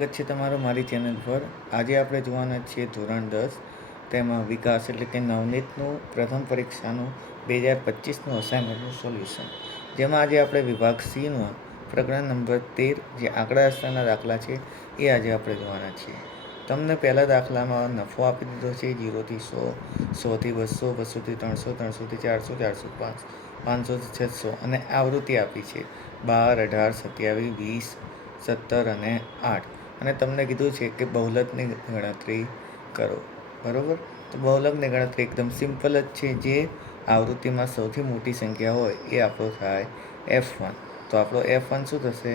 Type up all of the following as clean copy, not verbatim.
સ્વાગત છે તમારું મારી ચેનલ પર। આજે આપણે જોવાના છીએ ધોરણ 10 તેમાં વિકાસ એટલે કે નવનીતનું પ્રથમ પરીક્ષાનું 2025નું અસાઇનમેન્ટનું સોલ્યુશન, જેમાં આજે આપણે વિભાગ સીમાં પ્રકરણ નંબર 13 જે આંકડાશાસ્ત્રના દાખલા છે એ આજે આપણે જોવાના છીએ। તમને પહેલા દાખલામાં નફો આપી દીધો છે 0 થી 100, 100 થી 200, 200 થી 300, 300 થી 400, 400 500, 500 થી 600 અને આવૃત્તિ આપી છે 12, 18, 27, 20, 17 અને 8 અને તમને કીધું છે કે બહુલકની ગણતરી કરો, બરાબર। તો બહુલકની ગણતરી એકદમ સિમ્પલ જ છે। જે આવૃત્તિમાં સૌથી મોટી સંખ્યા હોય એ આપણો થાય F1। તો આપણો F1 શું થશે?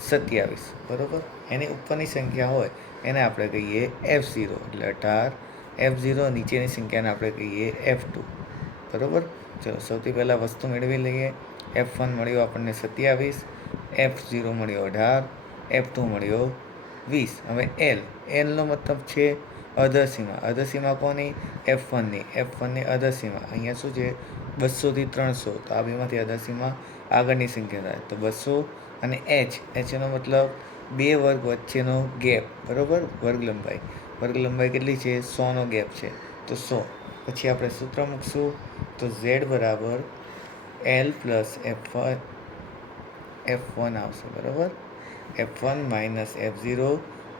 27, બરાબર। એની ઉપરની સંખ્યા હોય એને આપણે કહીએ F0 એટલે 18, F0 નીચેની સંખ્યાને આપણે કહીએ F2, બરાબર। ચલો સૌથી પહેલાં વસ્તુ મેળવી લઈએ। F1 મળ્યો આપણને 27, F0 મળ્યો 18, F2 મળ્યો 20। હવે એલનો મતલબ છે અધસીમા। અધસીમા કોની? F1ની અધસીમા અહીંયા શું છે? 200 થી 300। તો આ બેમાંથી અધસીમા આગળની સંખ્યા થાય તો 200 અને એચનો મતલબ બે વર્ગ વચ્ચેનો ગેપ, બરાબર। વર્ગ લંબાઈ કેટલી છે? 100નો ગેપ છે તો 100। પછી આપણે સૂત્ર મૂકશું તો Z બરાબર L પ્લસ F1 આવશે, બરાબર। F1 માઇનસ F0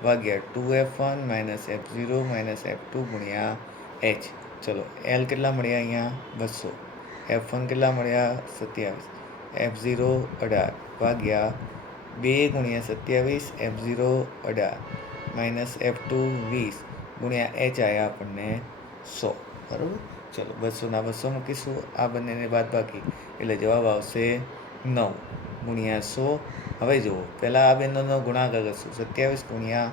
ભાગ્યા 2F1 minus F0 minus F2 ગુણ્યા H। ચલો L કેટલા મળ્યા? અહીંયા 200, F1 કેટલા મળ્યા? 27, F0 18 ભાગ્યા 2 ગુણ્યા 27, F0 18 માઇનસ F2 20 ગુણ્યા H આવ્યા આપણને 100, બરાબર। ચલો 200ના 200 મૂકીશું, આ બંનેને બાદબાકી એટલે જવાબ આવશે 9 ગુણ્યા 100। હવે જુઓ પહેલાં આ બેનો ગુણાકાર કરશું 27 ગુણ્યા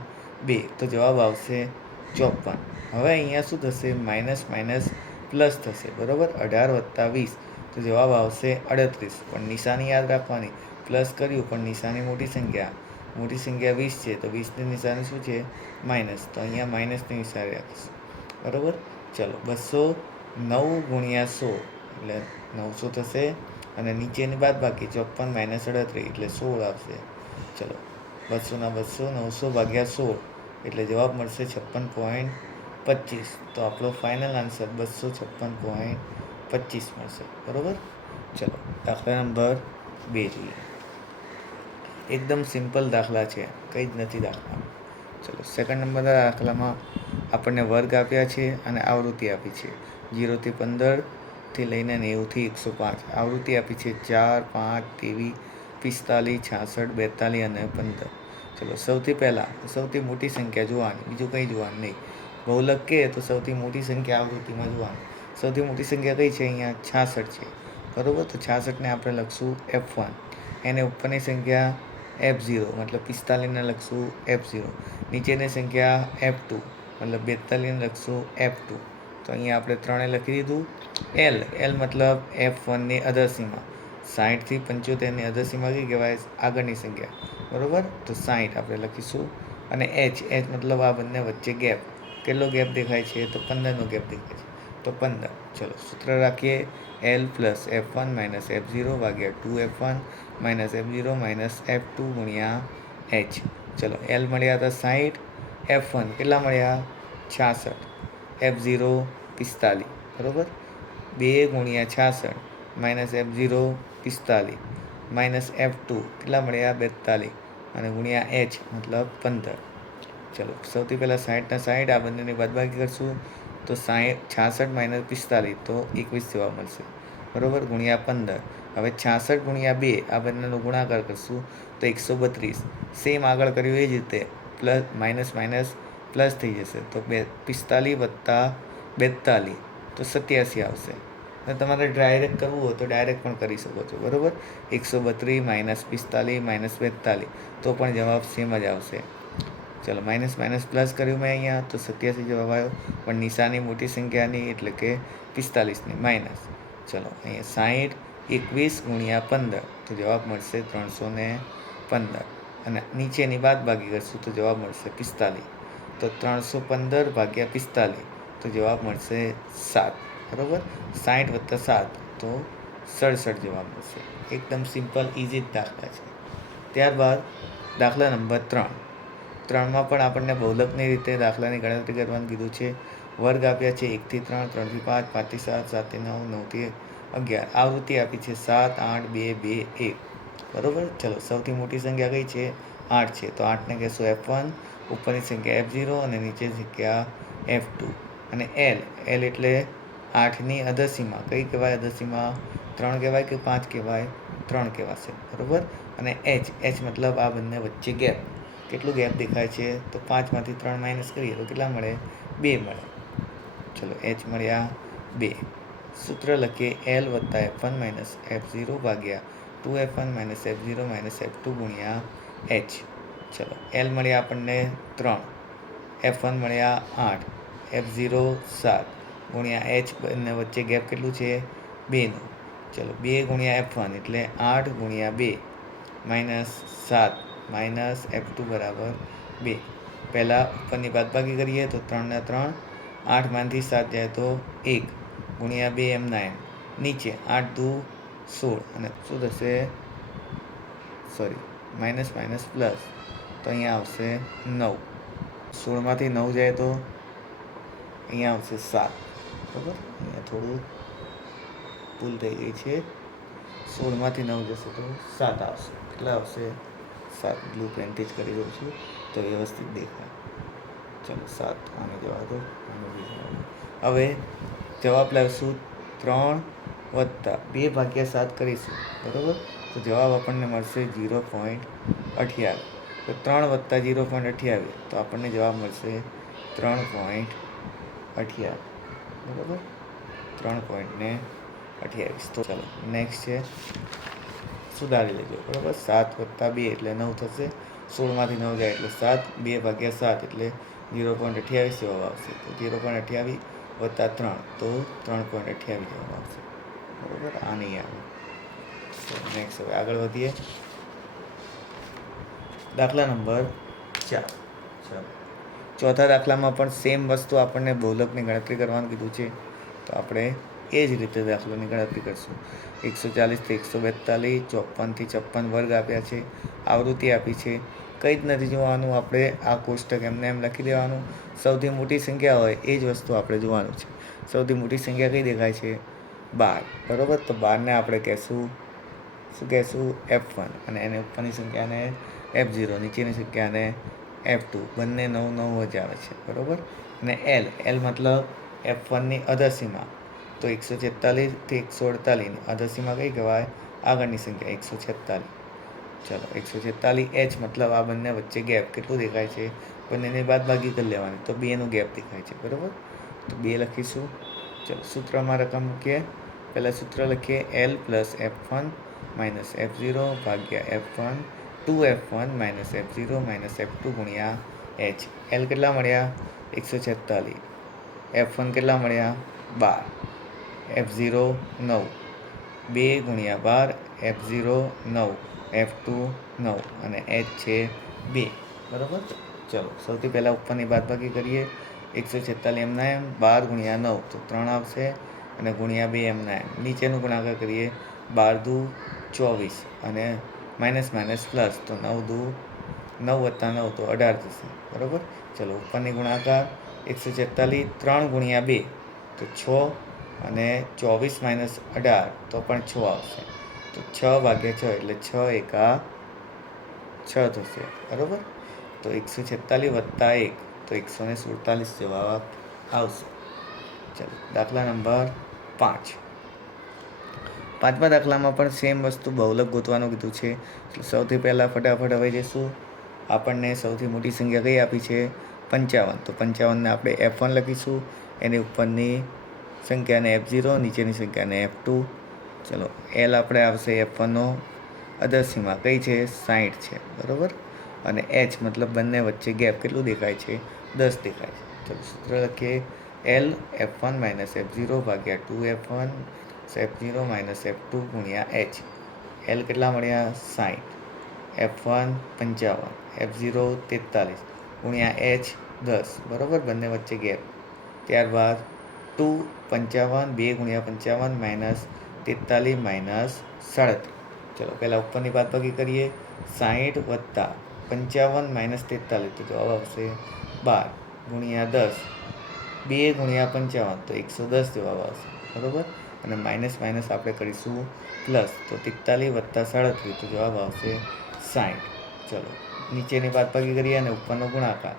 2 તો જવાબ આવશે 54। હવે અહીંયા શું થશે? માઇનસ માઇનસ પ્લસ થશે, બરાબર। 18 વત્તા 20 તો જવાબ આવશે 38। પણ નિશાની યાદ રાખવાની, પ્લસ કર્યું પણ નિશાની મોટી સંખ્યા 20 છે તો 20ની નિશાની શું છે? માઇનસ। તો અહીંયા માઇનસની નિશાની રાખીશું, બરાબર। ચલો 209 ગુણ્યા 100 એટલે 900 થશે અને નીચેની બાદબાકી 54 માઇનસ 38 એટલે 16 આવશે। ચલો 200ના 200, 900 ભાગ્યા 16 એટલે જવાબ મળશે 56.25। તો આપણો ફાઇનલ આન્સર 256.25 મળશે, બરાબર। ચલો દાખલા નંબર 2 જોઈએ। એકદમ સિમ્પલ દાખલા છે, કંઈ જ નથી દાખલામાં। ચલો સેકન્ડ નંબરના દાખલામાં આપણને વર્ગ આપ્યા છે અને આવૃત્તિ આપી છે 0 થી 15 થી લઈને 90 થી 105। આવૃત્તિ આપી છે 4, 5, 23, 45, 66, 42 અને 15। ચલો સૌથી પહેલાં સૌથી મોટી સંખ્યા જોવાની, બીજું કંઈ જોવાનું નહીં। બહુલક કહે તો સૌથી મોટી સંખ્યા આવૃત્તિમાં જોવાની। સૌથી મોટી સંખ્યા કઈ છે? અહીંયા 66 છે, બરાબર। તો 66ને આપણે લખશું F1, એને ઉપરની સંખ્યા F0 મતલબ 45ને લખશું F0, નીચેની સંખ્યા F2 મતલબ 42ને લખશું F2। તો અહીંયા આપણે 3 લખી દીધું। L મતલબ F1ની અધસીમા, 60 થી 75ની અધસીમા કઈ કહેવાય? આગળની સંખ્યા, બરાબર। તો 60 આપણે લખીશું અને H મતલબ આ બંને વચ્ચે ગેપ, કેટલો ગેપ દેખાય છે? તો 15નો ગેપ દેખાય છે તો 15। ચલો સૂત્ર રાખીએ L plus F1 minus F0 ભાગ્યા 2F1 minus F0 minus F2 ગુણ્યા H। ચલો L મળ્યા હતા 60, F1 કેટલા મળ્યા? 66, F0 45, બરાબર। 2 ગુણ્યા 66 માઇનસ F0 45 માઇનસ F2 કેટલા મળ્યા? 42 અને ગુણ્યા H મતલબ 15। ચલો સૌથી પહેલાં 60ના 60 આ બંનેની બાદબાકી કરશું તો 66 માઇનસ 45 તો 21 જવાબ મળશે, બરાબર, ગુણ્યા 15। હવે 66 ગુણ્યા 2 આ બંનેનો ગુણાકાર કરશું તો 132। સેમ આગળ કર્યું એ જ રીતે પ્લસ માઇનસ પ્લસ થઈ જશે તો 45 વત્તા 42 તો 87 આવશે। અને તમારે ડાયરેક્ટ કરવું હોય તો ડાયરેક્ટ પણ કરી શકો છો, બરાબર। 132 માઇનસ 45 માઇનસ 42 તો પણ જવાબ સેમ જ આવશે। ચલો માઇનસ પ્લસ કર્યું મેં અહીંયા તો 87 જવાબ આવ્યો, પણ નિશાની મોટી સંખ્યાની એટલે કે 45ની માઇનસ। ચલો અહીંયા 60, 21 ગુણ્યા 15 તો જવાબ મળશે 315 અને નીચેની બાદબાકી કરશું તો જવાબ મળશે 45। તો 315 ભાગ્યા 45 તો જવાબ મળશે 7, બરાબર। 60 વત્તા 7 તો 67 જવાબ મળશે। એકદમ સિમ્પલ ઇઝી દાખલા છે। ત્યારબાદ દાખલા નંબર 3, ત્રણમાં પણ આપણને બહુલકની રીતે દાખલાની ગણતરી કરવાનું કીધું છે. વર્ગ આપ્યા છે 1 થી 3, 3 થી 5, 5 થી 7, 7 થી 9, 9 થી 11. આવૃત્તિ આપી છે 7, 8, 2, 2, 1. બરાબર. ચલો, સૌથી મોટી સંખ્યા કઈ છે? 8 છે, તો 8ને કહેશું F1, ઉપરની સંખ્યા F0 અને નીચેની સંખ્યા F2. અને L એટલે 8ની અધસીમા કઈ કહેવાય? અધસીમા 3 કહેવાય કે 5 કહેવાય? 3 કહેવાશે. બરાબર. અને H મતલબ આ બંને વચ્ચે ગેપ. કેટલું ગેપ દેખાય છે? તો 5માંથી 3 માઇનસ કરીએ તો કેટલા મળે? 2 મળે. ચલો, H મળ્યા 2. સૂત્ર લખીએ L વત્તા F1 માઇનસ F0 ભાગ્યા 2F1 F0 F2 ગુણ્યા H. ચલો, L મળ્યા આપણને 3, F1 મળ્યા 8, F0 7 ગુણ્યા H. બંને વચ્ચે ગેપ કેટલું છે? 2નું. ચલો, 2 ગુણ્યા F1 એટલે 8 ગુણ્યા 2 માઇનસ 7 માઇનસ F2 બરાબર 2. પહેલાં ઉપરની બાદબાકી કરીએ તો 3 ને 3, 8માંથી 7 જાય તો 1 ગુણ્યા 2 એમના એમ. નીચે 8 દુ 16 અને શું થશે? સોરી, માઇનસ માઇનસ પ્લસ, તો અહીંયા આવશે 9. 16માંથી 9 જાય તો અહીંયા આવશે 7. બરાબર. અહીંયા થોડું ભૂલ થઈ ગઈ છે. 16માંથી 9 જશે તો 7 આવશે. કેટલા આવશે? 7. બ્લુ પેનથી જ કરી દઉં છું તો વ્યવસ્થિત દેખાય. ચલો, 7 આને જવા દો, આને બી જવા દો. હવે જવાબ લાવશું 3 વત્તા 2 ભાગ્યા 7 કરીશું. બરાબર. તો જવાબ આપણને મળશે 0.28. તો 3 વત્તા 0.28 તો આપણને જવાબ મળશે 3.28. બરાબર. 3.28. તો ચાલો નેક્સ્ટ છે, સુધારી લેજો. બરાબર. 7 વત્તા 2 એટલે 9 થશે. 16માંથી 9 જાય એટલે 7. 2 ભાગ્યા 7 એટલે 0.28 જવાબ આવશે. તો 0.28 વત્તા 3 તો 3.28 જવાબ આવશે. બરાબર. આ નહીં આવે. નેક્સ્ટ હવે આગળ વધીએ. દાખલા નંબર 4. ચાલો, ચોથા દાખલામાં પણ સેમ વસ્તુ આપણને બહુલકની ગણતરી કરવાનું કીધું છે, તો આપણે એ જ રીતે દાખલાની ગણતરી કરશું. 140 થી 142, 54 થી 56 વર્ગ આપ્યા છે. આવૃત્તિ આપી છે. કંઈ જ નથી જોવાનું, આપણે આ કોષ્ટક એમને એમ લખી દેવાનું. સૌથી મોટી સંખ્યા હોય એ જ વસ્તુ આપણે જોવાનું છે. સૌથી મોટી સંખ્યા કઈ દેખાય છે? 12. બરાબર. તો 12ને આપણે કહેશું, શું કહેશું? F1. અને એને ઉપરની સંખ્યાને F0, નીચેની સંખ્યાને F2. બંને 9 9 જ આવે છે. બરાબર. અને L મતલબ F1ની અધસીમા, તો 146 થી 148. અધસીમા કઈ કહેવાય? આગળની સંખ્યા 146. ચલો, 146. H મતલબ આ બંને વચ્ચે ગેપ કેટલું દેખાય છે? બંનેની બાદબાકી કરી લેવાની, તો 2નું ગેપ દેખાય છે. બરાબર. તો 2 લખીશું. ચલો, સૂત્રમાં રકમ મૂકીએ. પહેલાં સૂત્ર લખીએ L plus F1 minus F0 ભાગ્યા F1 2F1 F0 F2 ગુણ્યા H. L કેટલા મળ્યા? 146. F1 કેટલા મળ્યા? 12. F0 9. 2 ગુણ્યા 12, F0 9, F2 9 અને H છે 2. બરાબર. ચલો, સૌથી પહેલાં ઉપરની બાદબાકી કરીએ. 146 એમના એમ, 12 ગુણ્યા 9 તો 3 આવશે અને ગુણ્યા 2 એમના એમ. નીચેનું ગુણાકાર કરીએ. 12 દુ 24 અને માઇનસ માઇનસ પ્લસ, તો 9 દુ 9 વત્તા 9 તો 18 થશે. બરાબર. ચલો, ઉપરની ગુણાકાર 146, 3 ગુણ્યા 2 તો 6 અને 24 માઇનસ 18 તો પણ 6 આવશે. તો 6 ભાગ્યા 6 એટલે 6 એકા 6 થશે. બરાબર. તો 146 વત્તા 1 તો 147 જવાબ આવશે. ચલો, દાખલા નંબર 5. પાંચમા દાખલામાં પણ સેમ વસ્તુ બહુલક ગોતવાનું કીધું છે. સૌથી પહેલાં ફટાફટ હવે જઈશું. આપણને સૌથી મોટી સંખ્યા કઈ આપી છે? 55. તો 55ને આપણે F1 લખીશું. એની ઉપરની સંખ્યાને F0, નીચેની સંખ્યાને F2. ચલો, L આપણે આવશે F1નો અધસીમા કઈ છે? 60 છે. બરાબર. અને H મતલબ બંને વચ્ચે ગેપ કેટલું દેખાય છે? 10 દેખાય છે. ચલો, સૂત્ર લખીએ L F1 F0 ભાગ્યા 2F1 F0 F2 ગુણ્યા H. L કેટલા મળ્યા? 60. F1 55, F0 43 ગુણ્યા H 10. બરાબર. બંને વચ્ચે ગેપ. ત્યારબાદ 2 55, 2 ગુણ્યા 55 માઇનસ 43 માઇનસ 37. ચલો, પહેલાં ઉપરની બાદબાકી કરીએ. 60 વત્તા 55 માઇનસ 43, તો જવાબ આવશે 12 ગુણ્યા 10, 2 ગુણ્યા 55, તો 110 જવાબ આવશે, બરાબર. અને માઇનસ માઇનસ આપણે કરીશું પ્લસ, તો 43 વત્તા 37, તો જવાબ આવશે 60. ચલો નીચેની બાદબાકી કરીએ અને ઉપરનો ગુણાકાર.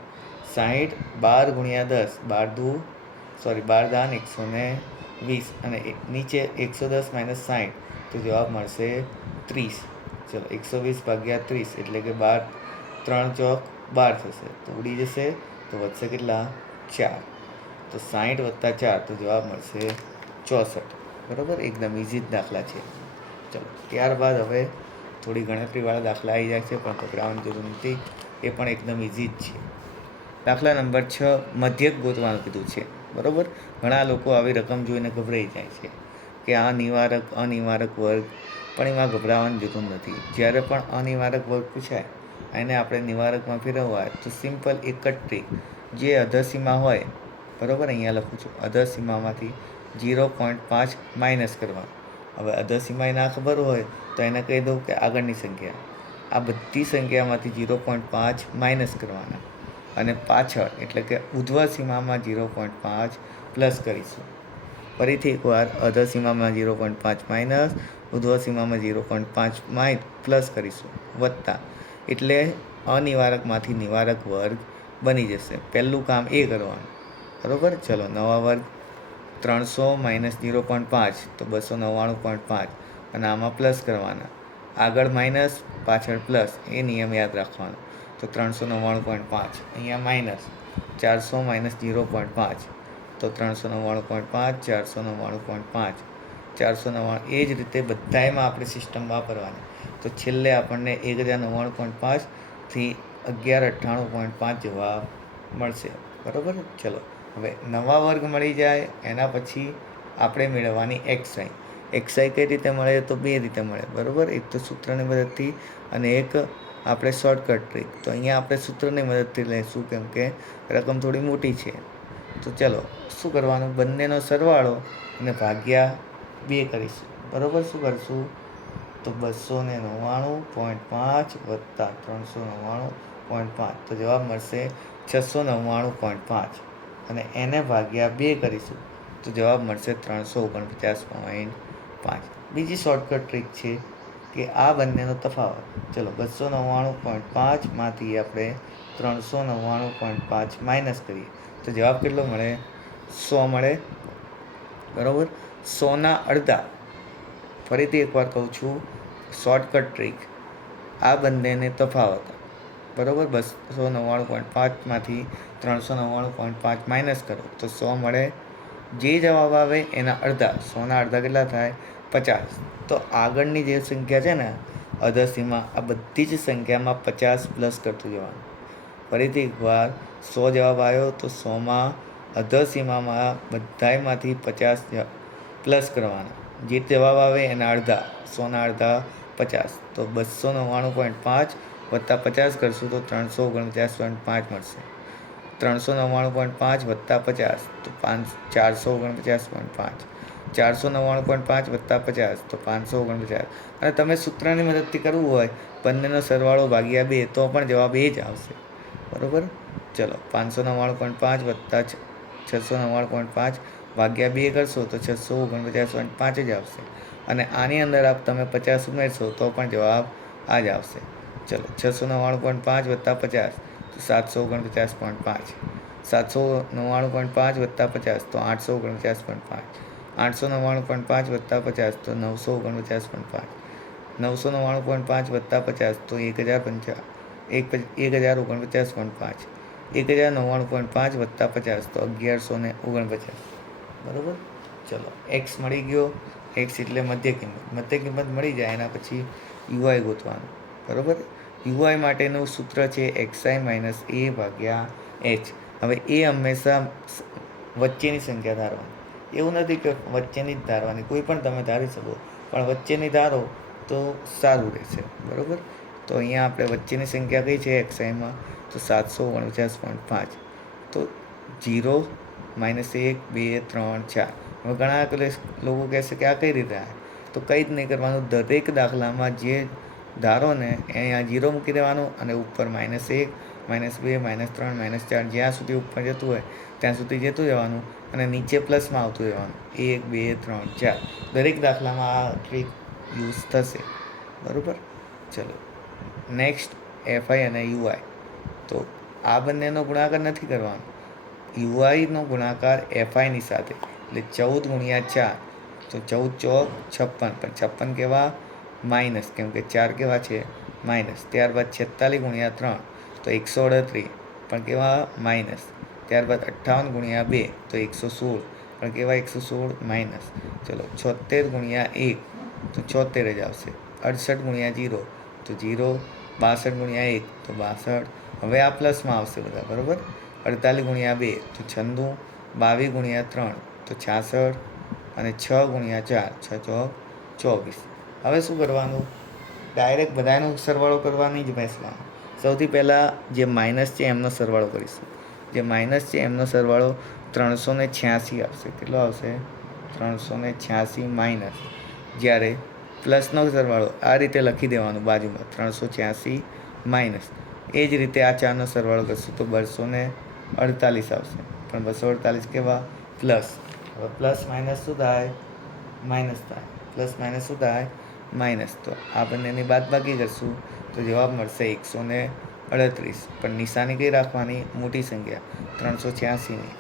60 12 ગુણ્યા 10, 12 દાન 120, અને નીચે 110 માઇનસ 60, તો જવાબ મળશે 30. ચલો 120 ભાગ્યા 30 એટલે કે 12 3 ચોક 12 થશે, તો ઉડી જશે, તો વધશે કેટલા 4. તો 60 વત્તા 4, તો જવાબ મળશે 64. બરાબર, એકદમ ઇઝી જ દાખલા છે. ચલો ત્યારબાદ હવે થોડી ગણતરીવાળા દાખલા આવી જાય છે, પણ ગભરાવાની જરૂર નથી, એ પણ એકદમ ઇઝી જ છે. દાખલા નંબર 6, મધ્યક ગોતવાનું કીધું છે. બરાબર, ઘણા લોકો આવી રકમ જોઈને ગભરાઈ જાય છે કે આ નિવારક અનિવારક વર્ગ, પણ એમાં ગભરાવાની જરૂર નથી. જ્યારે પણ અનિવારક વર્ગ પૂછાય, એને આપણે નિવારકમાં ફેરવવા તો સિમ્પલ એક જ ટ્રીક, જે અધસીમા હોય, બરાબર, અહીંયા લખું છું, અધસીમામાંથી 0.5 માઇનસ કરવાનું. હવે અધસીમા ના ખબર હોય તો એને કહી દઉં કે આગળની સંખ્યા, આ બધી સંખ્યામાંથી 0.5 માઇનસ કરવાના, અને પાછળ એટલે કે ઉધ્વ સીમામાં 0.5 પ્લસ કરીશું. ફરીથી એકવાર અધસીમામાં 0.5 માઇનસ, ઉધ્વ સીમામાં 0.5 પ્લસ કરીશું, વત્તા, એટલે અનિવારકમાંથી નિવારક વર્ગ બની જશે. પહેલું કામ એ કરવાનું, બરાબર. ચલો નવા વર્ગ 300 માઇનસ 0.5, તો 299.5, અને આમાં પ્લસ કરવાના, આગળ માઇનસ પાછળ પ્લસ, એ નિયમ યાદ રાખવાનો. તો 399.5, અહીંયા માઇનસ 400 માઇનસ 0.5, તો 399.5, 499.5, 499. એ જ રીતે બધામાં આપણે સિસ્ટમ વાપરવાની. તો છેલ્લે આપણને 1099.5થી 1198.5 જવાબ મળશે, બરાબર. ચલો હવે નવા વર્ગ મળી જાય એના પછી આપણે મેળવવાની એક્સઆઈ. એક્સઆઈ કઈ રીતે મળે, તો બે રીતે મળે, બરાબર. એક તો સૂત્રની મદદથી, અને એક આપણે શોર્ટકટ ટ્રીક. તો અહીંયા આપણે સૂત્રની મદદથી લઈશું, કેમ કે રકમ થોડી મોટી છે. તો ચલો શું કરવાનું, બંનેનો સરવાળો અને ભાગ્યા 2 કરીશું, બરાબર. શું કરીશું, તો 299.5 વત્તા 399.5, તો જવાબ મળશે 699.5, અને એને ભાગ્યા 2 કરીશું, તો જવાબ મળશે 349.5. બીજી શોર્ટકટ ટ્રીક છે કે આ બંનેનો તફાવત, ચલો 299.5માંથી આપણે 399.5 માઇનસ કરીએ, તો જવાબ કેટલો મળે, 100 મળે, બરાબર. 100ના અડધા, ફરીથી એકવાર કહું છું, શોર્ટકટ ટ્રીક, આ બંનેને તફાવત, બરાબર. 299.5માંથી 399.5 માઇનસ કરો, તો 100 મળે. જે જવાબ આવે એના અડધા, 100ના અડધા કેટલા થાય, 50. તો આગળની જે સંખ્યા છે ને અધસીમા, આ બધી જ સંખ્યામાં 50 પ્લસ કરતું જવાનું. ફરીથી એકવાર 100 જવાબ આવ્યો, તો 100માં અધસીમામાં બધામાંથી 50 પ્લસ કરવાના. જે જવાબ આવે એના અડધા, 100ના અડધા 50, તો 299.5 વત્તા 50 કરશું તો 349.5 મળશે. 399.5 વત્તા 50, તો 449.5, 499.5 વત્તા 50, તો 549. અને તમે સૂત્રની મદદથી કરવું હોય, બંનેનો સરવાળો ભાગ્યા 2, તો પણ જવાબ એ જ આવશે, બરાબર. ચલો 599.5 વત્તા 699.5 ભાગ્યા 2 કરશો તો 649.5 જ આવશે. અને આની અંદર તમે 50 ઉમેરશો તો પણ જવાબ આ જ આવશે. ચલો 699.5 વત્તા 50, તો 749.5, 799.5 વત્તા 50, તો 849.5, 899.5 વત્તા 50, તો 949.5, 999.5 વત્તા 50, તો 1049.5, 1099.5 વત્તા 50, તો 1149, બરાબર. ચલો એક્સ મળી ગયો. એક્સ એટલે મધ્ય કિંમત મળી જાય એના પછી યુઆઈ ગોતવાનું, બરાબર. યુઆઈ માટેનું સૂત્ર છે એક્સઆઈ માઇનસ એ ભાગ્યા એચ. હવે એ હંમેશા વચ્ચેની સંખ્યા ધારવાની, એવું નથી કે વચ્ચેની જ ધારવાની, કોઈ પણ તમે ધારી શકો, પણ વચ્ચેની ધારો તો સારું રહેશે, બરાબર. તો અહીંયા આપણે વચ્ચેની સંખ્યા કઈ છે એક્સઆઈમાં, તો 749.5. તો 0 -1 2 3 4. હવે ઘણા લોકો કહેશે કે આ કઈ રીતે આવે, તો કંઈ જ નહીં કરવાનું. દરેક દાખલામાં જે ધારો ને અહીંયા 0 મૂકી દેવાનું અને ઉપર -1 -2 -3 -4 જ્યાં સુધી ઉપર જતું હોય ત્યાં સુધી જતું જવાનું અને નીચે પ્લસમાં આવતું રહેવાનું 1 2 3 4 દરેક દાખલામાં આ ટ્રીક યુઝ થશે. બરાબર. ચલો નેક્સ્ટ એફઆઈ અને યુઆઈ. તો આ બંનેનો ગુણાકાર નથી કરવાનો. યુઆઈનો ગુણાકાર એફઆઈની સાથે એટલે 14 × 4 તો 14 ચોક 56 પણ 56 કેવા માઇનસ કેમ કે 4 કેવા છે માઇનસ. ત્યારબાદ 46 × 3 તો 138 પણ કેવા માઇનસ. ત્યારબાદ 58 × 2 તો 116 પણ કેવા 116 માઇનસ. ચલો 76 × 1 તો 76 જ આવશે. 68 × 0 તો 0. 62 × 1 તો 62. હવે આ પ્લસમાં આવશે બધા. બરાબર. 48 × 2 તો 96. 22 × 3 તો 66 અને 6 × 4 6 ચોક 24. હવે શું કરવાનું? ડાયરેક્ટ બધાનો સરવાળો કરવાની જ બેસવાનું. સૌથી પહેલાં જે માઇનસ છે એમનો સરવાળો કરીશું. જે માઇનસ છે એમનો સરવાળો 386 આવશે. કેટલો આવશે? 386 માઇનસ. જ્યારે પ્લસનો સરવાળો આ રીતે લખી દેવાનું બાજુમાં 386 માઇનસ. એ જ રીતે આ ચારનો સરવાળો કરશું તો 248 આવશે. પણ 248 કેવા? પ્લસ. હવે પ્લસ માઇનસ શું થાય? માઇનસ થાય. પ્લસ માઇનસ શું થાય? માઇનસ. તો આ બંનેની બાદબાકી કરશું તો જવાબ મળશે 138. પણ નિશાની કઈ રાખવાની? મોટી સંખ્યા 386ની.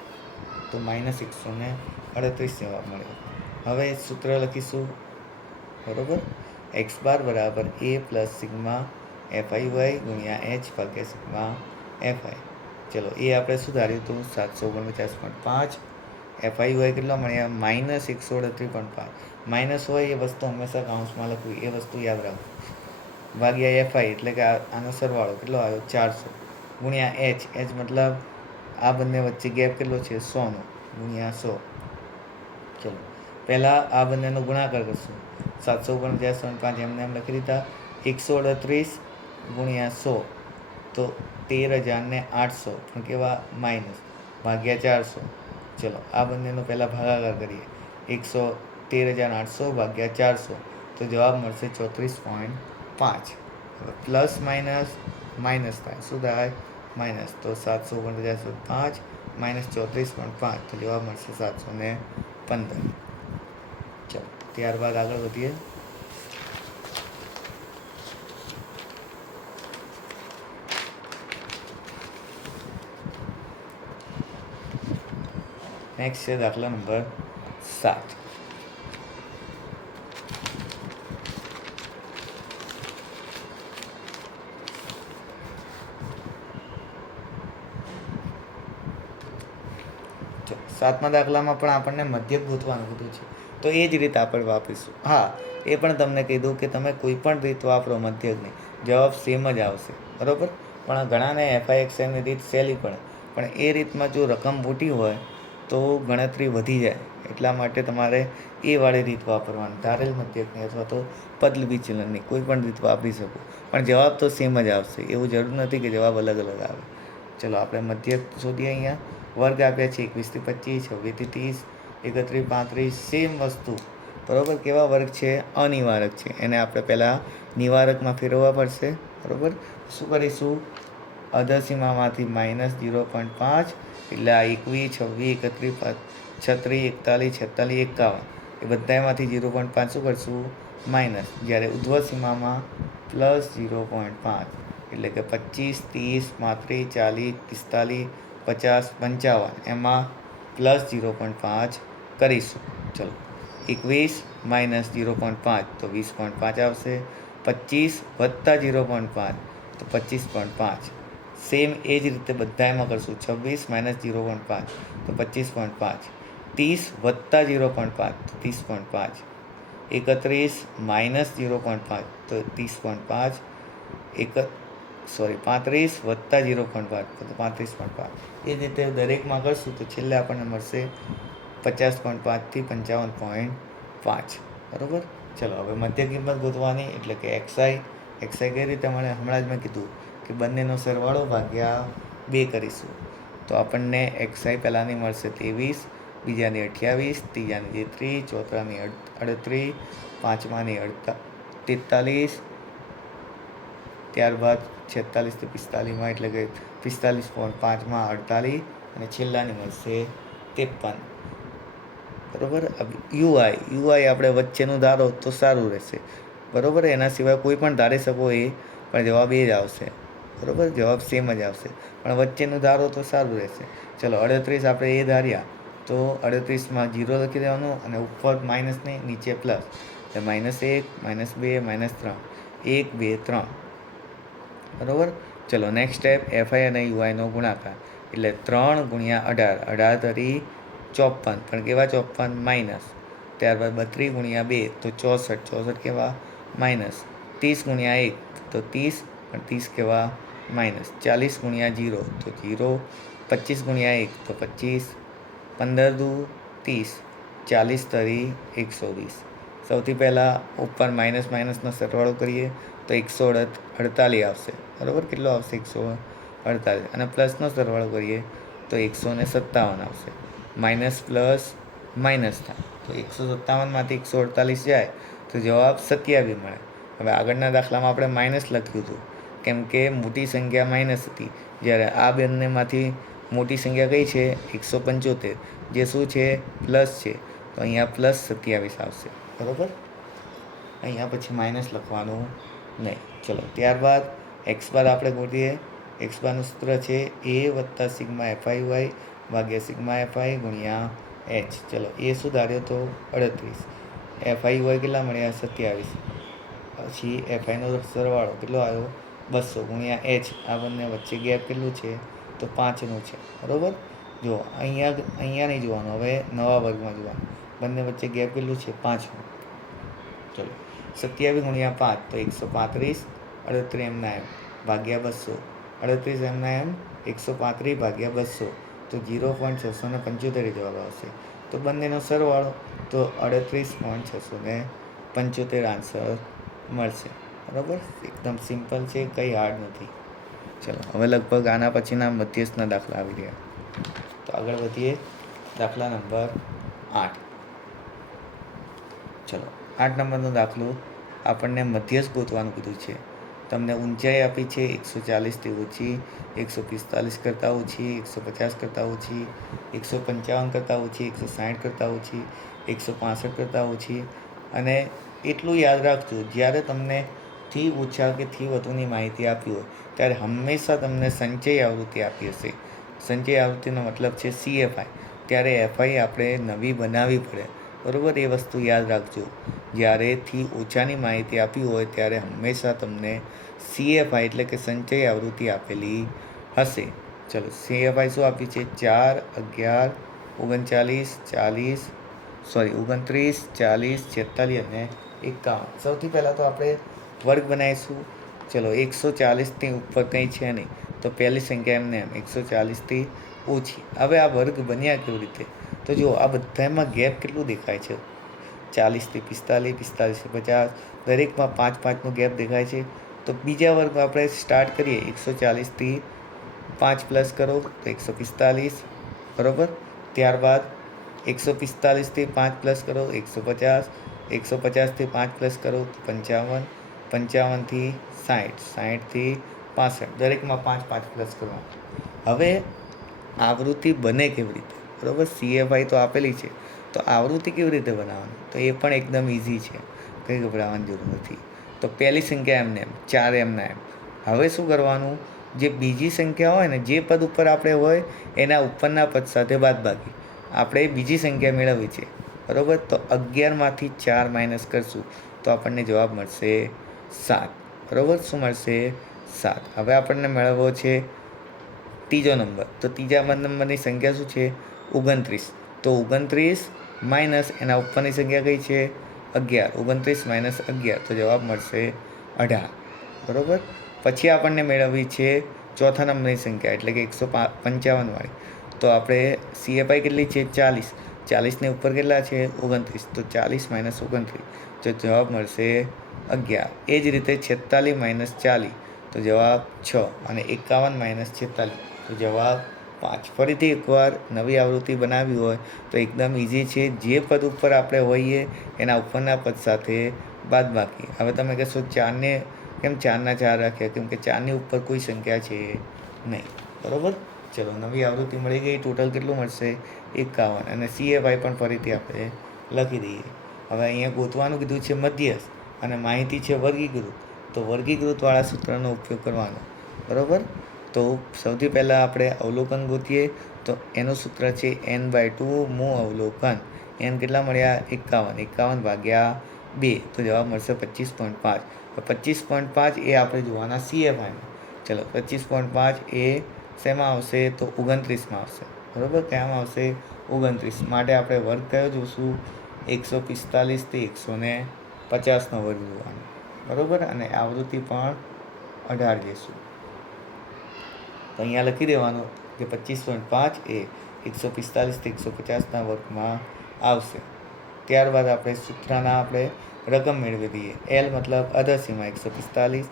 તો -138 જવાબ મળ્યો. હવે સૂત્ર લખીશું. બરાબર. x બાર બરાબર a પ્લસ સિગ્મા FIY ગુણ્યા h ભાગ્યા સિગ્મા FI. ચલો એ આપણે શું ધાર્યું હતું? 749.5. FIY કેટલા મળ્યા? -138.5. માઇનસ હોય એ વસ્તુ હંમેશા કાઉન્સમાં લખવી. એ વસ્તુ યાદ રાખવી. ભાગ્યા FI એટલે કે આનો સરવાળો કેટલો આવ્યો? 400 ગુણ્યા h. h મતલબ આ બંને વચ્ચે ગેપ કેટલો છે? 100નો ગુણ્યા 100. ચલો પહેલાં આ બંનેનો ગુણાકાર કરશું. 749.5 એમને એમ લખી દીધા. 138 ગુણ્યા 100 તો 13,800 પણ કેવા? માઇનસ. ભાગ્યા 400. ચલો આ બંનેનો પહેલાં ભાગાકાર કરીએ. 13,800 ભાગ્યા 400 તો જવાબ મળશે 34.5. હવે પ્લસ માઇનસ માઇનસ થાય. શું થાય? માઇનસ. તો 749.5 માઇનસ 34.5 તો જવાબ મળશે 715. ચલો ત્યારબાદ આગળ વધીએ. નેક્સ્ટ છે દાખલા નંબર 7. સાતમા દાખલામાં પણ આપણને મધ્યક ગોતવાનું કીધું છે. તો એ જ રીત આપણે વાપરીશું. હા, એ પણ તમને કીધું કે તમે કોઈ પણ રીત વાપરો મધ્યકની, જવાબ સેમ જ આવશે. બરાબર. પણ ઘણાને FIXની રીત સહેલી પડે. પણ એ રીતમાં જો રકમ મોટી હોય તો ગણતરી વધી જાય. એટલા માટે તમારે એ વાળી રીત વાપરવાની. ધારેલ મધ્યકની અથવા તો પદ વિચલનની કોઈ પણ રીત વાપરી શકો. પણ જવાબ તો સેમ જ આવશે. એવું જરૂર નથી કે જવાબ અલગ અલગ આવે. ચલો આપણે મધ્યક શોધીએ. અહીંયા વર્ગ આપ્યા છે 21 થી 25, 26 થી 30, 31 35. સેમ વસ્તુ. બરાબર. કેવા વર્ગ છે? અનિવારક છે. એને આપણે પહેલાં નિવારકમાં ફેરવવા પડશે. બરાબર. શું કરીશું? અધસીમામાંથી -0.5 એટલે આ 21, 26, 31, 36, 41, 46, 51 એ બધામાંથી 0.5 શું કરશું? માઇનસ. જ્યારે ઉધ્વસીમામાં +0.5 એટલે કે 25, 30, 35, 40, 45, 55 એમાં +0.5 કરીશું. ચલો 21 - 0.5 તો 20.5 આવશે. 25 + 0.5 તો 25.5. સેમ એ જ રીતે બધામાં કરશું. 26 - 0.5 તો 25.5. 30 + 0.5 તો 30.5. 31 - 0.5 તો 30.5. 35 + 0.5 તો 35.5. એ રીતે દરેકમાં કરશું તો છેલ્લે આપણને મળશે 50.5 થી 55.5. બરાબર. ચલો હવે મધ્ય કિંમત ગોતવાની એટલે કે એક્સઆઈ કઈ રીતે મળે? હમણાં જ મેં કીધું કે બંનેનો સરવાળો ભાગ્યા 2 કરીશું. તો આપણને એક્સઆઈ પહેલાંની મળશે 23, બીજાની 28, ત્રીજાની 33, ચોથાની 38, પાંચમાની 43, ત્યારબાદ 46 થી 45 એટલે કે 45.5 48 અને છેલ્લાની મળશે 53. બરાબર. યુઆઈ આપણે વચ્ચેનું ધારો તો સારું રહેશે. બરાબર. એના સિવાય કોઈ પણ ધારી શકો એ, પણ જવાબ એ જ આવશે. બરાબર. જવાબ સેમ જ આવશે, પણ વચ્ચેનું ધારો તો સારું રહેશે. ચલો 38 આપણે એ ધાર્યા તો 38માં 0 લખી દેવાનું અને ઉપર માઇનસ નહીં, નીચે પ્લસ, એટલે -1 -2 -3, 1 2 3. બરાબર. ચલો નેક્સ્ટ સ્ટેપ, એફઆઈ અને યુઆઈનો ગુણાકાર એટલે 3 × 18, 18 તરી 54, પણ કેવા 54? માઇનસ. ત્યારબાદ 32 × 2 તો 64, 64 કેવા? માઇનસ. 30 × 1 તો 30, પણ 30 કેવા? માઇનસ. 40 × 0 તો 0, 25 × 1 તો 25, 15 દુ 30, 40 તરી 120. સૌથી પહેલાં ઉપર માઇનસ માઇનસનો સરવાળો કરીએ તો 148 આવશે. બરાબર. કેટલો આવશે? 148. અને પ્લસનો સરવાળો કરીએ તો 157 આવશે. માઇનસ પ્લસ માઇનસ થાય તો 157માંથી 148 જાય તો જવાબ 27 મળે. હવે આગળના દાખલામાં આપણે માઇનસ લખ્યું હતું કેમ કે મોટી સંખ્યા માઇનસ હતી, જ્યારે આ બંનેમાંથી મોટી સંખ્યા કઈ છે? 175, જે શું છે? પ્લસ છે. તો અહીંયા પ્લસ 27 આવશે. બરાબર. અહીંયા પછી માઇનસ લખવાનું નહીં. ચલો ત્યારબાદ એક્સ બાર આપણે ગોતીએ. એક્સ બારનું સૂત્ર છે એ વત્તા સિગ્મા એફઆઈ વાય ભાગ્યા સિગ્મા એફઆઈ ગુણ્યા એચ. ચલો એ શું ધાર્યો તો 38, એફઆઈ વાય કેટલા મળ્યા? 27. પછી એફઆઈનો સરવાળો કેટલો આવ્યો? 200 ગુણ્યા એચ. આ બંને વચ્ચે ગેપ કેટલું છે? તો 5નું છે. બરાબર. જો અહીંયા નહીં જોવાનું, હવે નવા વર્ગમાં જોવાનું. બંને વચ્ચે ગેપ કેટલું છે? 5નું. ચલો 27 × 5 તો 135, 38 એમના એમ ભાગ્યા 200, 38 એમના એમ 135 ભાગ્યા 200 તો 0.675 જવાબ આવશે. તો બંનેનો સરવાળો તો 38.675 આન્સર મળશે. બરાબર. એકદમ સિમ્પલ છે, કંઈ હાર્ડ નથી. ચલો હવે લગભગ આના પછીના મધ્યસ્થના દાખલા આવી રહ્યા. તો આગળ વધીએ. દાખલા નંબર 8. ચલો 8 નંબરનો દાખલો, આપણને મધ્યસ્થ ગોતવાનું કીધું છે. તમને ઊંચાઈ આપી છે 140થી ઓછી, 145 કરતાં ઓછી, 150 કરતાં ઓછી, 155 કરતાં ઓછી, 160 કરતાં ઓછી, 165 કરતાં ઓછી. અને એટલું યાદ રાખજો, જ્યારે તમને થી ઓછા કે થી વધુની માહિતી આપી હોય ત્યારે હંમેશા તમને સંચય આવૃત્તિ આપી હશે. સંચય આવૃત્તિનો મતલબ છે CFI. ત્યારે એફઆઈ આપણે નવી બનાવવી પડે. બરાબર. એ વસ્તુ યાદ રાખજો. જ્યારે થી ઓછાની માહિતી આપી હોય ત્યારે હંમેશા તમને CFI એટલે કે સંચય આવૃત્તિ આપેલી હશે. ચલો CFI શું આપી છે? 4, 11, 39, 39, 40, 46 અને 51. સૌથી પહેલાં તો આપણે વર્ગ બનાવીશું. ચલો 140થી ઉપર કંઈ છે નહીં, તો પહેલી સંખ્યા એમને એમ 140થી ઓછી. હવે આ વર્ગ બન્યા કેવી રીતે? તો જુઓ, આ બધામાં ગેપ કેટલું દેખાય છે? 40થી 45, 45થી 50, દરેકમાં 5 5નો ગેપ દેખાય છે. તો બીજા વર્ગ આપણે સ્ટાર્ટ કરીએ. 140થી 5 પ્લસ કરો તો 145. બરાબર. ત્યારબાદ 145થી 5 પ્લસ કરો 150, 150થી 5 પ્લસ કરો તો 55, 55થી 60, 60થી 65, દરેકમાં 5 5 પ્લસ કરવા. હવે આવૃત્તિ બને કેવી રીતે? બરાબર. CFI તો આપેલી છે, તો આવૃત્તિ કેવી રીતે બનાવવાની? તો એ પણ એકદમ ઇઝી છે, કંઈ ગભરાવાની જરૂર નથી. તો પહેલી સંખ્યા એમને એમ 4 એમના એમ. હવે શું કરવાનું? જે બીજી સંખ્યા હોય ને, જે પદ ઉપર આપણે હોય એના ઉપરના પદ સાથે બાદબાકી. આપણે બીજી સંખ્યા મેળવવી છે. બરાબર. તો 11માંથી 4 માઇનસ કરશું તો આપણને જવાબ મળશે 7. બરાબર. શું મળશે? 7. હવે આપણને મેળવવો છે ત્રીજો નંબર. તો ત્રીજા નંબરની સંખ્યા શું છે? 29. તો 29 માઇનસ એના ઉપરની સંખ્યા કઈ છે? 11. 29 માઇનસ 11 તો જવાબ મળશે 18. બરાબર. પછી આપણને મેળવવી છે ચોથા નંબરની સંખ્યા એટલે કે 155 વાળી. તો આપણે CFI કેટલી છે? 40. 40ની ઉપર કેટલા છે? 29. તો 40 માઇનસ 29 તો જવાબ મળશે 11. એ જ રીતે 46 માઇનસ 40 તો જવાબ 6. અને 51 માઇનસ 46 તો જવાબ 5. ફરીથી એકવાર નવી આવૃત્તિ બનાવવી હોય તો એકદમ ઇઝી છે. જે પદ ઉપર આપણે હોઈએ એના ઉપરના પદ સાથે બાદબાકી. હવે તમે કહેશો 4ને કેમ 4ના 4 રાખ્યા? કેમ કે 4ની ઉપર કોઈ સંખ્યા છે નહીં. બરાબર. ચલો, નવી આવૃત્તિ મળી ગઈ. ટોટલ કેટલું મળશે? 51. અને CFI પણ ફરીથી આપણે લખી દઈએ. હવે અહીંયા ગોતવાનું કીધું છે મધ્યસ્થ અને માહિતી છે વર્ગીકૃત. તો વર્ગીકૃતવાળા સૂત્રનો ઉપયોગ કરવાનો. બરાબર. તો સૌથી પહેલાં આપણે અવલોકન ગોતીએ. તો એનું સૂત્ર છે n/2 મૂ અવલોકન. n કેટલા મળ્યા? 51. 51 ભાગ્યા 2 તો જવાબ મળશે 25.5. 25.5 એ આપણે જોવાના CFIમાં. ચલો, 25.5 એ શેમાં આવશે? તો 29માં આવશે. બરાબર. કયામાં આવશે? 29. માટે આપણે વર્ગ કયો જોઈશું? 145 થી 150નો વર્ગ જોવાનો. બરાબર. અને આવૃત્તિ પણ 18 લઈશું. તો અહીંયા લખી દેવાનું કે 25.5 એ 145 થી 150ના વર્ગમાં આવશે. ત્યારબાદ આપણે સૂત્રના આપણે રકમ મેળવી દઈએ. L મતલબ અધસીમા 145,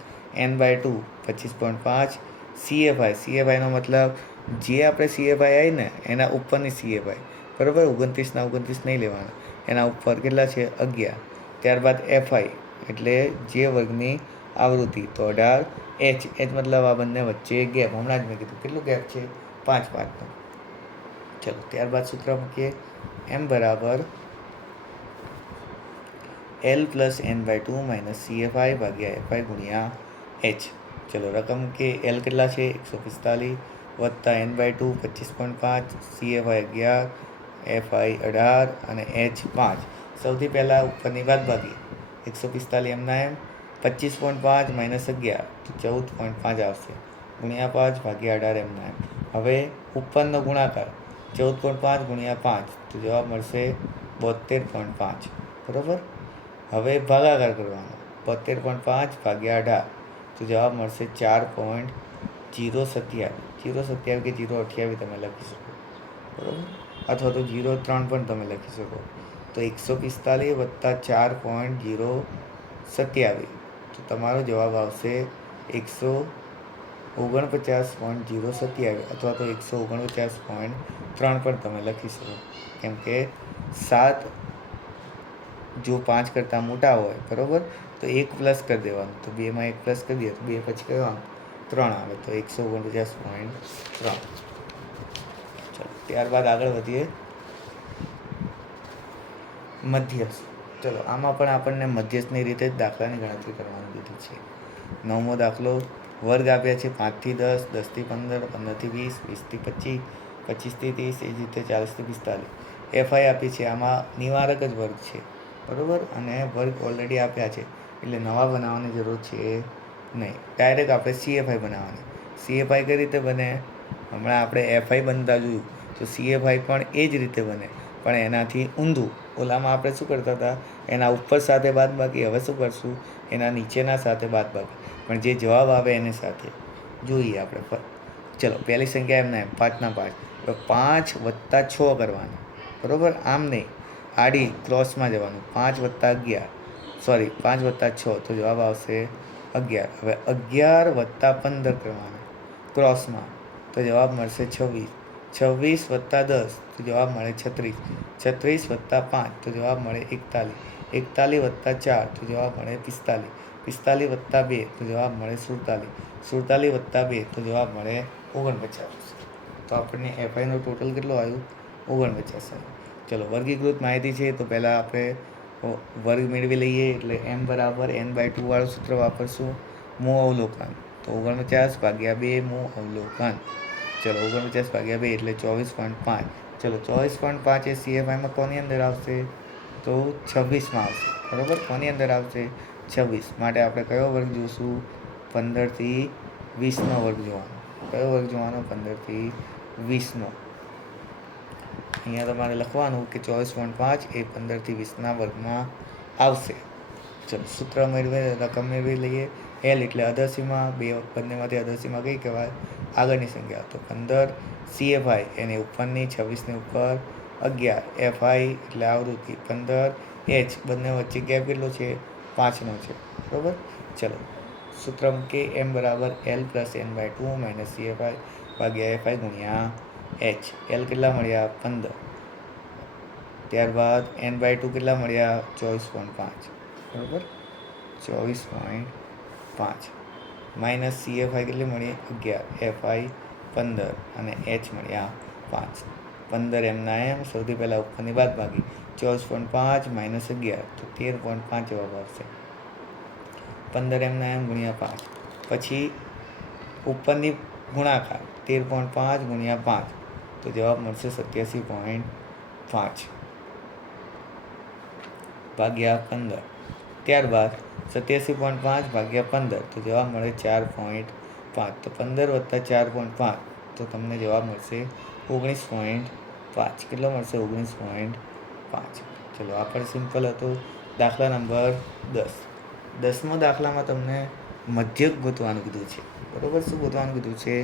n/2 25.5, CFIનો મતલબ જે આપણે CFI આવી ને એના ઉપરની CFI. બરાબર. 29ના 29 નહીં લેવાના. એના ઉપર કેટલા છે? 11. ત્યારબાદ FI એટલે જે વર્ગની આવૃત્તિ તો 18. H મતલબ આ બંને વચ્ચે ગેપ. હમણાં જ મેં કીધું કેટલું ગેપ છે? 5 નો. ચલો, ત્યારબાદ સૂત્ર મૂકીએ. M બરાબર L + n/2 - CFI ભાગ્યા FI ગુણ્યા H. ચલો, રકમ કે L કેટલા છે? 145 વત્તા n/2 25.5, CFI 11, FI 18 અને H 5. સૌથી પહેલાં ઉપરની બાદબાકી 145 એમના એમ, 25.5 - 11 તો 14.5 આવશે ગુણ્યા 5 ભાગ્યા 18 એમના એમ. હવે ઉપરનો ગુણાકાર 14.5 ગુણ્યા 5 તો જવાબ મળશે 72.5. બરાબર. હવે ભાગાકાર કરવાનો 72.5 ભાગ્યા 18 તો જવાબ મળશે 4.027. 027 કે 028 તમે લખી શકો. બરાબર. અથવા તો 03 પણ તમે લખી શકો. તો 145 વત્તા 4.027 તો તમારો જવાબ આવશે 149.027 અથવા તો 149.3 પણ તમે લખી શકો. કેમ કે 7 જો 5 કરતાં મોટા હોય, બરાબર, તો 1 પ્લસ કરી દેવાનું. તો 2માં 1 પ્લસ કરી દઈએ તો 2 પછી કયો આવે? 3 આવે. તો 149.3. ચલો, ત્યારબાદ આગળ વધીએ. મધ્યસ્થ. ચલો, આમાં પણ આપણને મધ્યસ્થની રીતે જ દાખલાની ગણતરી કરવાની કીધી છે. 9મો દાખલો. વર્ગ આપ્યા છે 5 થી 10, 10 થી 15, 15 થી 20, 20 થી 25, 25 થી 30, એ જ રીતે 40 થી 45. FI આપી છે. આમાં નિવારક જ વર્ગ છે. બરાબર. અને વર્ગ ઓલરેડી આપ્યા છે એટલે નવા બનાવવાની જરૂર છે નહીં. ડાયરેક્ટ આપણે CFI બનાવવાની. CFI કઈ રીતે બને? હમણાં આપણે FI બનતા જોયું. તો CFI પણ એ જ રીતે બને, પણ એનાથી ઊંધું. ઓલામાં આપણે શું કરતા હતા? એના ઉપર સાથે બાદબાકી. હવે શું કરશું? એના નીચેના સાથે બાદબાકી. પણ જે જવાબ આવે એની સાથે જોઈએ આપણે. ચલો, પહેલી સંખ્યા એમના એમ 5ના 5. તો 5 વત્તા 6 કરવાના. બરાબર. આમ નહીં, આડી ક્રોસમાં જવાનું. 5 વત્તા 11, સોરી 5 વત્તા 6 તો જવાબ આવશે 11. હવે 11 વત્તા 15 કરવાના ક્રોસમાં તો જવાબ મળશે 26. 26 વત્તા 10 તો જવાબ મળે 36. 36 વત્તા 5 તો જવાબ મળે 41. 41 વત્તા 4 તો જવાબ મળે 45. 45 વત્તા 2 તો જવાબ મળે 47. 47 વત્તા 2 તો જવાબ મળે 49. તો આપણને FIનો ટોટલ કેટલો આવ્યું? 49. ચલો, વર્ગીકૃત માહિતી છે તો પહેલાં આપણે વર્ગ મેળવી લઈએ. એટલે M બરાબર n/2 વાળું સૂત્ર વાપરશું. મૂ અવલોકન તો 49 ભાગ્યા 2 મૂ અવલોકન. ચલો, 49 ભાગ્યા 2 એટલે 24.5. ચલો, 24.5 એ CFIમાં કોની અંદર આવશે? તો 26માં આવશે. બરાબર. કોની અંદર આવશે? 26. માટે આપણે કયો વર્ગ જોઈશું? 15 થી 20નો વર્ગ જોવાનો. કયો વર્ગ જોવાનો? 15 થી 20નો. અહીંયા તમારે લખવાનું કે 24.5 એ 15 થી 20ના વર્ગમાં આવશે. ચલો, સૂત્ર મેળવી, રકમ મેળવી લઈએ. L એટલે અધસીમા. બંનેમાંથી અધસીમા કઈ કહેવાય? આગળની સંખ્યા. તો 15. CFI એની ઉપરની, 26ની ઉપર 11. FI એટલે આવૃત્તિ 15. H બંને વચ્ચે ગેપ કેટલો છે? 5નો છે. બરાબર. ચલો, સૂત્ર મૂકીએ. M બરાબર L + n/2 - CFI ભાગ્યા FI ગુણ્યા H. L કેટલા મળ્યા? 15. ત્યારબાદ n/2 કેટલા મળ્યા? 24.5. બરાબર. 24.5. 5 માઇનસ CFI કેટલી મળી 11, FI 15 અને H મળ્યા 5. 15 એમના એમ, સૌથી પહેલાં ઉપરની બાદબાકી 24.5 માઇનસ 11 તો 13.5 જવાબ આવશે. 15 એમના એમ ગુણ્યા 5, પછી ઉપરની ગુણાકાર 13.5 ગુણ્યા 5 તો જવાબ મળશે 87.5 ભાગ્યા 15. ત્યારબાદ 87.5 ભાગ્યા 15 તો જવાબ મળે 4.5. તો 15 વત્તા 4.5 તો તમને જવાબ મળશે 19.5. કેટલો મળશે 19.5. ચલો આ પણ સિમ્પલ હતો. દાખલા નંબર 10. 10મા દાખલામાં તમને મધ્યક ગોતવાનું કીધું છે. બરાબર, શું ગોતવાનું કીધું છે?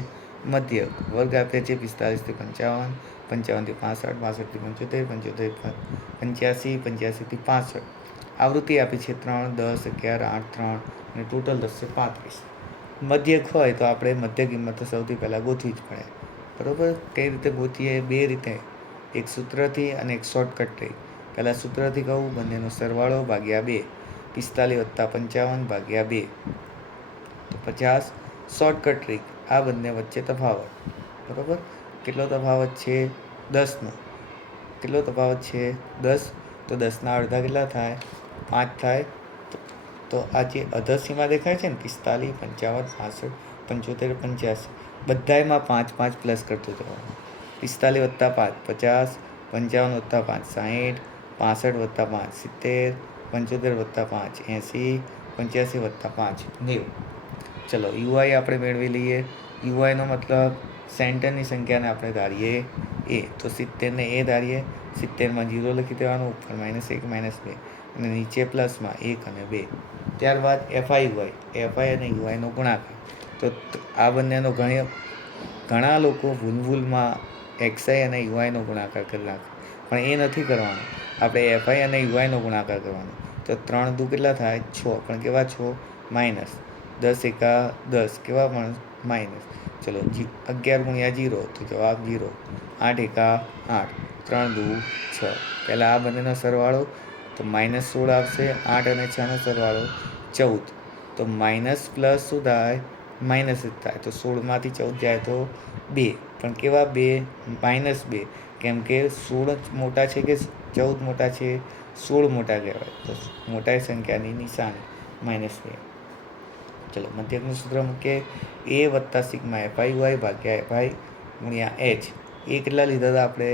મધ્યક. વર્ગ આપ્યા છે 45 થી 55, 55 થી 65, 65 થી 75, 85, 85 થી 65. આવૃત્તિ આપી છે 3, 10, 11, 8, 3 અને ટોટલ 10 છે 35. મધ્યક હોય તો આપણે મધ્ય કિંમત સૌથી પહેલાં ગોતવી જ પડે. બરાબર, કઈ રીતે ગોતીએ? બે રીતે, એક સૂત્રથી અને એક શોર્ટકટ ટ્રીક. પહેલાં સૂત્રથી કહું, બંનેનો સરવાળો ભાગ્યા 2, 45 વત્તા 55 ભાગ્યા 2 તો 50. શોર્ટકટ ટ્રીક, આ બંને વચ્ચે તફાવત. બરાબર, કેટલો તફાવત છે? 10નો. કેટલો તફાવત છે? 10. તો 10ના અડધા કેટલા થાય? 5 થાય. તો આ જે અધસીમા દેખાય છે ને 45, 55, 65, 75, બધામાં 5 5 પ્લસ કરતો જવાનું. 45 વત્તા 5 50, 55 વત્તા 5 60, 65 વત્તા 5 70, 75 વત્તા 5 80, 85 વત્તા 5 90. ચલો યુઆઈ આપણે મેળવી લઈએ. યુઆઈનો મતલબ સેન્ટરની સંખ્યાને આપણે ધારીએ એ, તો 70ને એ ધારીએ. 70માં 0 લખી દેવાનું, ઉપર -1 -2 અને નીચે પ્લસમાં 1 અને 2. ત્યારબાદ એફઆઈ યુઆઈ, એફઆઈ અને યુઆઈનો ગુણાકાર. તો આ બંનેનો ઘણા લોકો ભૂલમાં એક્સઆઈ અને યુઆઈનો ગુણાકાર કરી નાખે, પણ એ નથી કરવાનો. આપણે એફઆઈ અને યુઆઈનો ગુણાકાર કરવાનો. તો 3 દુ કેટલા થાય? 6, પણ કેવા 6? માઇનસ. 10 એકા 10, કેવા પણ માઇનસ. ચલો 11 ગુણ્યા 0 તો જવાબ 0. 8 એકા 8, 3 દુ 6. પહેલાં આ બંનેનો સરવાળો તો -16 આવશે. 8 અને 6નો સરવાળો 14. તો માઇનસ પ્લસ શું થાય? માઇનસ જ થાય. તો 16માંથી 14 જાય તો 2, પણ કેવા 2? -2. કેમ કે 16 મોટા છે કે 14 મોટા છે? 16 મોટા કહેવાય. તો મોટા સંખ્યાની નિશાની -2. ચલો મધ્યકનું સૂત્ર મૂકીએ. એ વત્તા સિગ્મા એફઆઈ યુઆઈ ભાગ્યા એફઆઈ ગુણ્યા એચ. એ કેટલા લીધા હતા આપણે?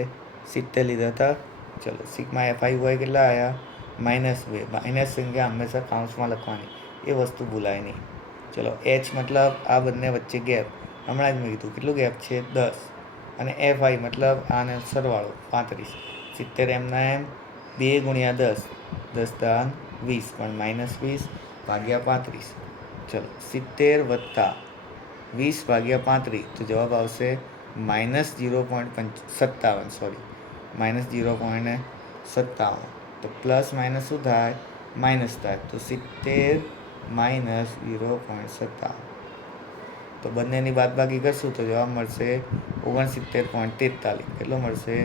70 લીધા હતા. ચલો સિગ્મા એફઆઈ યુઆઈ કેટલા આવ્યા? -2. માઇનસ સંખ્યા હંમેશા કાઉન્સમાં લખવાની, એ વસ્તુ ભૂલાય નહીં. ચલો એચ મતલબ આ બંને વચ્ચે ગેપ. હમણાં જ મેં કીધું કેટલું ગેપ છે? 10. અને એફઆઈ મતલબ આને સરવાળો 35. 70 એમના એમ, 2 ગુણ્યા 10, 10 10 પણ -20 ભાગ્યા 35. ચલો 70 વત્તા 20 ભાગ્યા 35 તો જવાબ આવશે -0.57. સોરી, -0.57. તો પ્લસ માઇનસ શું થાય? માઇનસ થાય. તો 70 -0.57. તો બંનેની બાદબાકી કરશું તો જવાબ મળશે 69.43. કેટલો મળશે?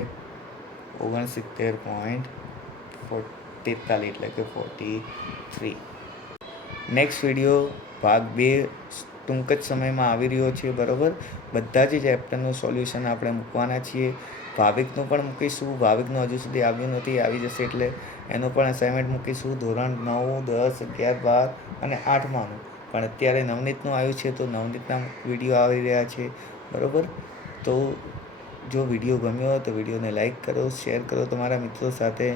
69.43, એટલે કે 43. નેક્સ્ટ વિડીયો ભાગ 2 ટૂંક જ સમયમાં આવી રહ્યો છે. બરાબર, બધા જ ચેપ્ટરનું સોલ્યુશન આપણે મૂકવાના છીએ. ભાવિકનું પણ મૂકીશું. ભાવિકનું હજુ સુધી આવ્યું નથી, આવી જશે એટલે એનું પણ અસાઇનમેન્ટ મૂકીશું. ધોરણ 9, 10, 11, 12 અને 8માનું. પણ અત્યારે નવનીતનું આવ્યું છે તો નવનીતના વિડીયો આવી રહ્યા છે. બરાબર, તો જો વિડીયો ગમ્યો હોય તો વિડીયોને લાઈક કરો, શેર કરો તમારા મિત્રો સાથે.